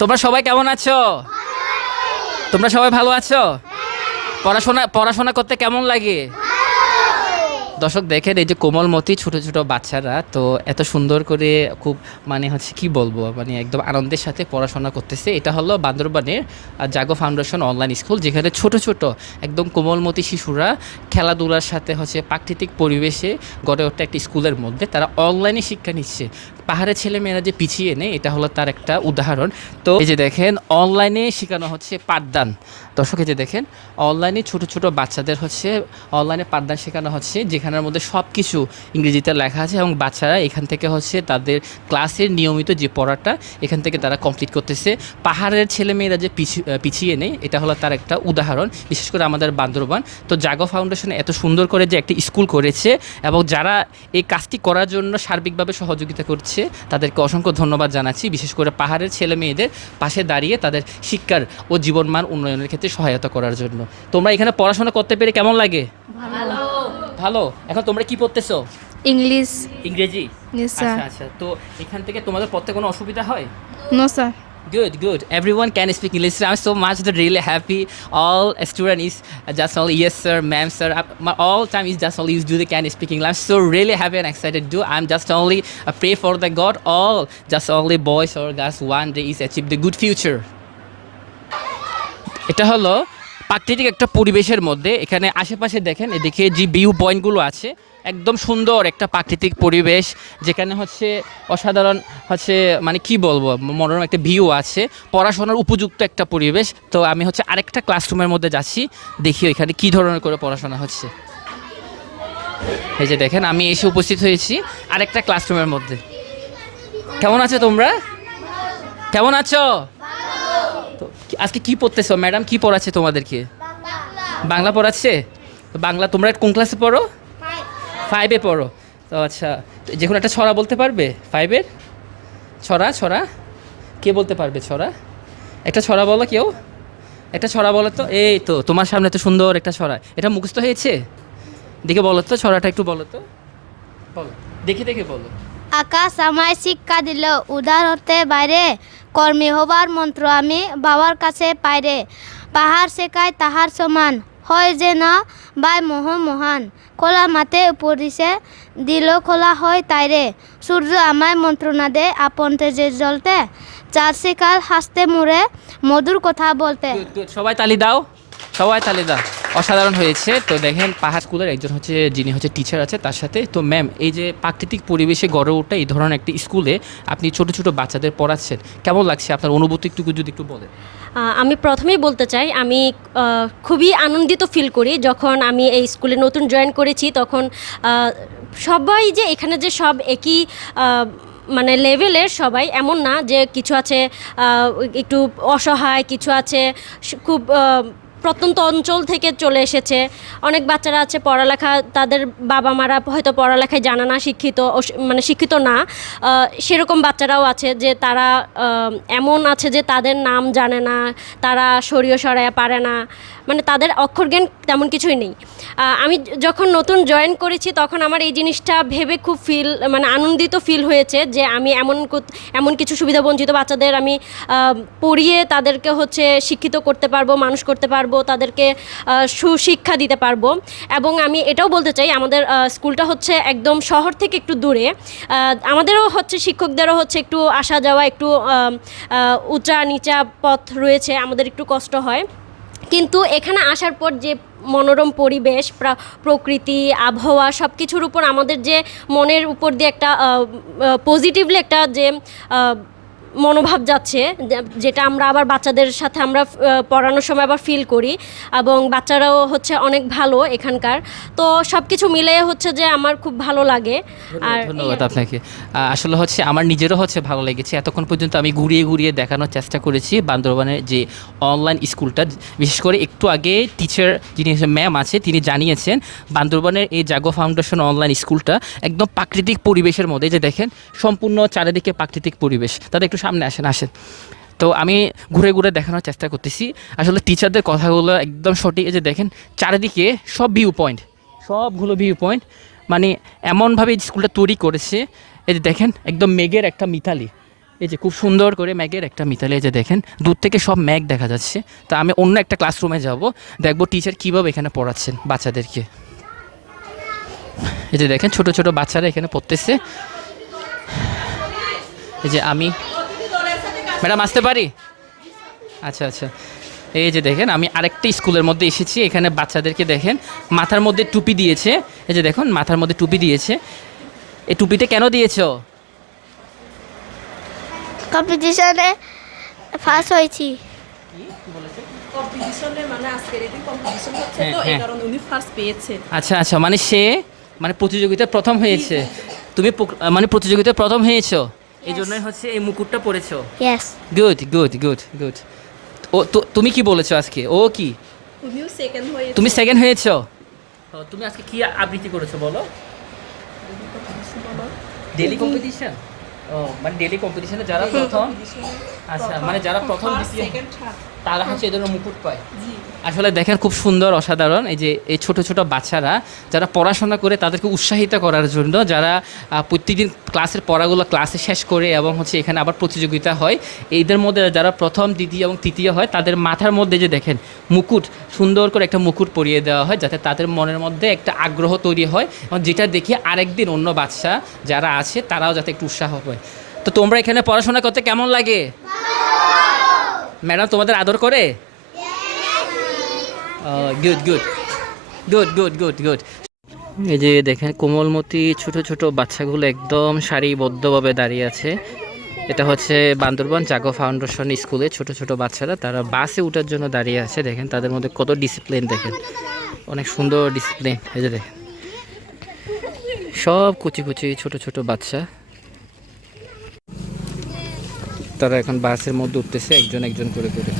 তোমরা সবাই কেমন আছো? তোমরা সবাই ভালো আছো? পড়াশোনা পড়াশোনা করতে কেমন লাগে? দর্শক দেখেন, এই যে কোমলমতি ছোট ছোট বাচ্চারা তো এত সুন্দর করে খুব মানে হচ্ছে কি বলবো, মানে একদম আনন্দের সাথে পড়াশোনা করতেছে। এটা হলো বান্দরবানের জাগো ফাউন্ডেশন অনলাইন স্কুল, যেখানে ছোট ছোট একদম কোমলমতি শিশুরা খেলাধুলার সাথে হচ্ছে প্রাকৃতিক পরিবেশে গড়ে ওঠা একটি স্কুলের মধ্যে তারা অনলাইনে শিক্ষা নিচ্ছে। পাহাড়ের ছেলেমেয়েরা যে পিছিয়ে নেই, এটা হলো তার একটা উদাহরণ। তো এই যে দেখেন, অনলাইনে শেখানো হচ্ছে পাঠদান। দর্শক এই যে দেখেন, অনলাইনে ছোট ছোট বাচ্চাদের হচ্ছে অনলাইনে পাঠদান শেখানো হচ্ছে, যেখানের মধ্যে সব কিছু ইংরেজিতে লেখা আছে এবং বাচ্চারা এখান থেকে হচ্ছে তাদের ক্লাসের নিয়মিত যে পড়াটা এখান থেকে তারা কমপ্লিট করতেছে। পাহাড়ের ছেলেমেয়েরা যে পিছিয়ে নেই, এটা হলো তার একটা উদাহরণ, বিশেষ করে আমাদের বান্দরবান। তো জাগো ফাউন্ডেশন এত সুন্দর করে যে একটি স্কুল করেছে এবং যারা এই কাজটি করার জন্য সার্বিকভাবে সহযোগিতা করছে তাদেরকে অসংখ্য ধন্যবাদ জানাচ্ছি, বিশেষ করে পাহাড়ের ছেলে মেয়েদের পাশে দাঁড়িয়ে তাদের শিক্ষার ও জীবনমান উন্নয়নের ক্ষেত্রে সহায়তা করার জন্য। তোমরা এখানে পড়াশোনা করতে পেরে কেমন লাগে? ভালো। ভালো। এখন তোমরা কি পড়তেছো? ইংলিশ। ইংরেজি? Yes, sir. আচ্ছা আচ্ছা, তো এখান থেকে তোমাদের পড়তে কোনো অসুবিধা হয়? No, sir. Good, good. Everyone can speak English. I'm so much really happy. All student is just only yes sir, ma'am sir. All time is just only you do the can speak English. I'm so really happy and excited. Do I'm just only pray for the God. All just only boys or girls one day is achieve the good future. এটা হলো প্রাকৃতিক একটা পরিবেশের মধ্যে, এখানে আশেপাশে দেখেন, এদিকে যে ভিউ পয়েন্টগুলো আছে একদম সুন্দর একটা প্রাকৃতিক পরিবেশ, যেখানে হচ্ছে অসাধারণ হচ্ছে মানে কি বলবো, মনোরম একটা ভিউ আছে, পড়াশোনার উপযুক্ত একটা পরিবেশ। তো আমি হচ্ছে আরেকটা ক্লাসরুমের মধ্যে যাচ্ছি, দেখি এখানে কি ধরনের করে পড়াশোনা হচ্ছে। এই যে দেখেন, আমি এসে উপস্থিত হয়েছি আরেকটা ক্লাসরুমের মধ্যে। কেমন আছো তোমরা? কেমন আছো? তো আজকে কি পড়তেছো? ম্যাডাম কি পড়াচ্ছে তোমাদেরকে? বাংলা পড়াচ্ছে। তো বাংলা তোমরা কোন ক্লাসে পড়ো? 5-এ পড়ো। তো আচ্ছা, তো যে কোনো একটা ছড়া বলতে পারবে? 5-এর ছড়া? ছড়া কে বলতে পারবে? ছড়া একটা ছড়া বলো কেউ, একটা ছড়া বলো তো। এই তো তোমার সামনে তো সুন্দর একটা ছড়া, এটা মুখস্থ হয়েছে? দেখে বলো তো, ছড়াটা একটু বলো তো, বলো, দেখে দেখে বলো। আকাশ আমায় শিক্ষা দিল উদার হতে বাইরে, কর্মী হবার মন্ত্র আমি বাবার কাছে পাইরে। পাহাড় শেখায় তাহার সমান, হয় যে না বাই মহান। খোলা মাঠে উপরিসে দিল খোলা হয় তাইরে। সূর্য আমায় মন্ত্রণা দে আপন তেজে জ্বলতে, চার শিকার হাসতে মুড়ে মধুর কথা বলতে। Good, good. সবাই তালি দাও, সবাই তালি দাও। অসাধারণ হয়েছে। তো দেখেন, পাহাড় স্কুলের একজন হচ্ছে যিনি হচ্ছে টিচার আছে তার সাথে। তো ম্যাম, এই যে প্রাকৃতিক পরিবেশে গড়ে ওঠা এই ধরনের একটি স্কুলে আপনি ছোট ছোট বাচ্চাদের পড়াচ্ছেন, কেমন লাগছে? আপনার অনুভূতি একটু যদি একটু বলেন। আমি প্রথমেই বলতে চাই, আমি খুবই আনন্দিত ফিল করি যখন আমি এই স্কুলে নতুন জয়েন করেছি। তখন সবাই যে এখানে যে সব একই মানে লেভেলের, সবাই এমন না, যে কিছু আছে একটু অসহায়, কিছু আছে খুব প্রত্যন্ত অঞ্চল থেকে চলে এসেছে। অনেক বাচ্চারা আছে পড়ালেখা, তাদের বাবা মারা হয়তো পড়ালেখায় জানা না, শিক্ষিত মানে শিক্ষিত না, সেরকম বাচ্চারাও আছে যে তারা এমন আছে যে তাদের নাম জানে না, তারা সরিয়ে সরাইয়া পারে না, মানে তাদের অক্ষর জ্ঞান তেমন কিছুই নেই। আমি যখন নতুন জয়েন করেছি তখন আমার এই জিনিসটা ভেবে খুব মানে আনন্দিত ফিল হয়েছে যে আমি এমন কিছু সুবিধাবঞ্চিত বাচ্চাদের আমি পড়িয়ে তাদেরকে হচ্ছে শিক্ষিত করতে পারবো, মানুষ করতে পারবো, তাদেরকে সুশিক্ষা দিতে পারবো। এবং আমি এটাও বলতে চাই, আমাদের স্কুলটা হচ্ছে একদম শহর থেকে একটু দূরে। আমাদেরও হচ্ছে শিক্ষকদেরও হচ্ছে একটু আসা যাওয়া, একটু উঁচা নিচা পথ রয়েছে, আমাদের একটু কষ্ট হয়। কিন্তু এখানে আসার পর যে মনোরম পরিবেশ, প্রকৃতি, আবহাওয়া, সব কিছুর উপর আমাদের যে মনের উপর দিয়ে একটা পজিটিভলি একটা যে মনোভাব যাচ্ছে, যেটা আমরা আবার বাচ্চাদের সাথে আমরা পড়ানোর সময় আবার ফিল করি, এবং বাচ্চারাও হচ্ছে অনেক ভালো এখানকার। তো সব কিছু মিলে হচ্ছে যে আমার খুব ভালো লাগে। আর ধন্যবাদ আপনাকে। আসলে হচ্ছে আমার নিজেরও হচ্ছে ভালো লেগেছে। এতক্ষণ পর্যন্ত আমি ঘুরিয়ে ঘুরিয়ে দেখানোর চেষ্টা করেছি বান্দরবানের যে অনলাইন স্কুলটা। বিশেষ করে একটু আগে টিচার যিনি ম্যাম আছে তিনি জানিয়েছেন বান্দরবানের এই জাগো ফাউন্ডেশন অনলাইন স্কুলটা একদম প্রাকৃতিক পরিবেশের মধ্যে, যে দেখেন সম্পূর্ণ চারিদিকে প্রাকৃতিক পরিবেশ। তাদের একটু সামনে আসেন। তো আমি ঘুরে ঘুরে দেখানোর চেষ্টা করতেছি। আসলে টিচারদের কথাগুলো একদম সঠিক। এই যে দেখেন চারিদিকে সব ভিউ পয়েন্ট, সবগুলো ভিউ পয়েন্ট, মানে এমনভাবে স্কুলটা তৈরি করেছে। এই যে দেখেন একদম মেঘের একটা মিতালি, এই যে খুব সুন্দর করে ম্যাগের একটা মিতালি, এই যে দেখেন দূর থেকে সব ম্যাগ দেখা যাচ্ছে। তা আমি অন্য একটা ক্লাসরুমে যাব, দেখবো টিচার কীভাবে এখানে পড়াচ্ছেন বাচ্চাদেরকে। এই যে দেখেন ছোট ছোট বাচ্চারা এখানে পড়তেছে। এই যে আমি, ম্যাডাম আসতে পারি? আচ্ছা আচ্ছা। এই যে দেখেন আমি আরেকটা স্কুলের মধ্যে এসেছি, এখানে বাচ্চাদেরকে দেখেন মাথার মধ্যে টুপি দিয়েছে। এই যে দেখুন মাথার মধ্যে টুপি দিয়েছে। এই টুপিটা কেন দিয়েছো? কম্পিটিশনে ফার্স্ট হয়েছি। কম্পিটিশনে মানে আজকের এটি কম্পিটিশন হচ্ছে হ্যাঁ, তো এই হ্যাঁ। কারণে উনি ফার্স্ট পেয়েছে। আচ্ছা আচ্ছা, মানে সে মানে প্রতিযোগিতায় প্রথম হয়েছে। তুমি মানে প্রতিযোগিতায় প্রথম হয়েছো, এই জন্যই হচ্ছে এই মুকুটটা পরেছো। Yes. Good good good good. ও তুমি কি বলেছো আজকে? ও কি? উনিও সেকেন্ড হয়েছে। তুমি সেকেন্ড হয়েছো? তুমি আজকে কি আবৃত্তি করেছো বলো? Daily competition. ও মানে ডেইলি কম্পিটিশনে যারা প্রথম, আচ্ছা মানে যারা প্রথম দ্বিতীয় সেকেন্ড থার্ড। তারা হচ্ছে এই ধরনের মুকুট পায়। জি। আসলে দেখেন খুব সুন্দর, অসাধারণ। এই যে এই ছোট ছোট বাচ্চারা যারা পড়াশোনা করে তাদেরকে উৎসাহিত করার জন্য, যারা প্রতিদিন ক্লাসের পড়াগুলো ক্লাসে শেষ করে এবং হচ্ছে এখানে আবার প্রতিযোগিতা হয়, এইদের মধ্যে যারা প্রথম দ্বিতীয় এবং তৃতীয় হয় তাদের মাথার মধ্যে যে দেখেন মুকুট, সুন্দর করে একটা মুকুট পরিয়ে দেওয়া হয় যাতে তাদের মনের মধ্যে একটা আগ্রহ তৈরি হয় এবং যেটা দেখে আরেকদিন অন্য বাচ্চা যারা আছে তারাও যাতে একটু উৎসাহ পায়। তো তোমরা এখানে পড়াশোনা করতে কেমন লাগে? ম্যাডাম তোমাদের আদর করে? Good good good good good good. এই যে দেখেন কোমলমতি ছোট ছোট বাচ্চাগুলো একদম সারিবদ্ধভাবে দাঁড়িয়ে আছে। এটা হচ্ছে বান্দরবান জাগো ফাউন্ডেশন স্কুলে ছোট ছোট বাচ্চারা, তারা বাসে ওঠার জন্য দাঁড়িয়ে আছে। দেখেন তাদের মধ্যে কত ডিসিপ্লিন, দেখেন অনেক সুন্দর ডিসিপ্লিন। এই যে দেখেন সব কুচি কুচি ছোট ছোট বাচ্চা, তারা এখন বাসের মধ্যে উঠতেছে একজন একজন করে করে।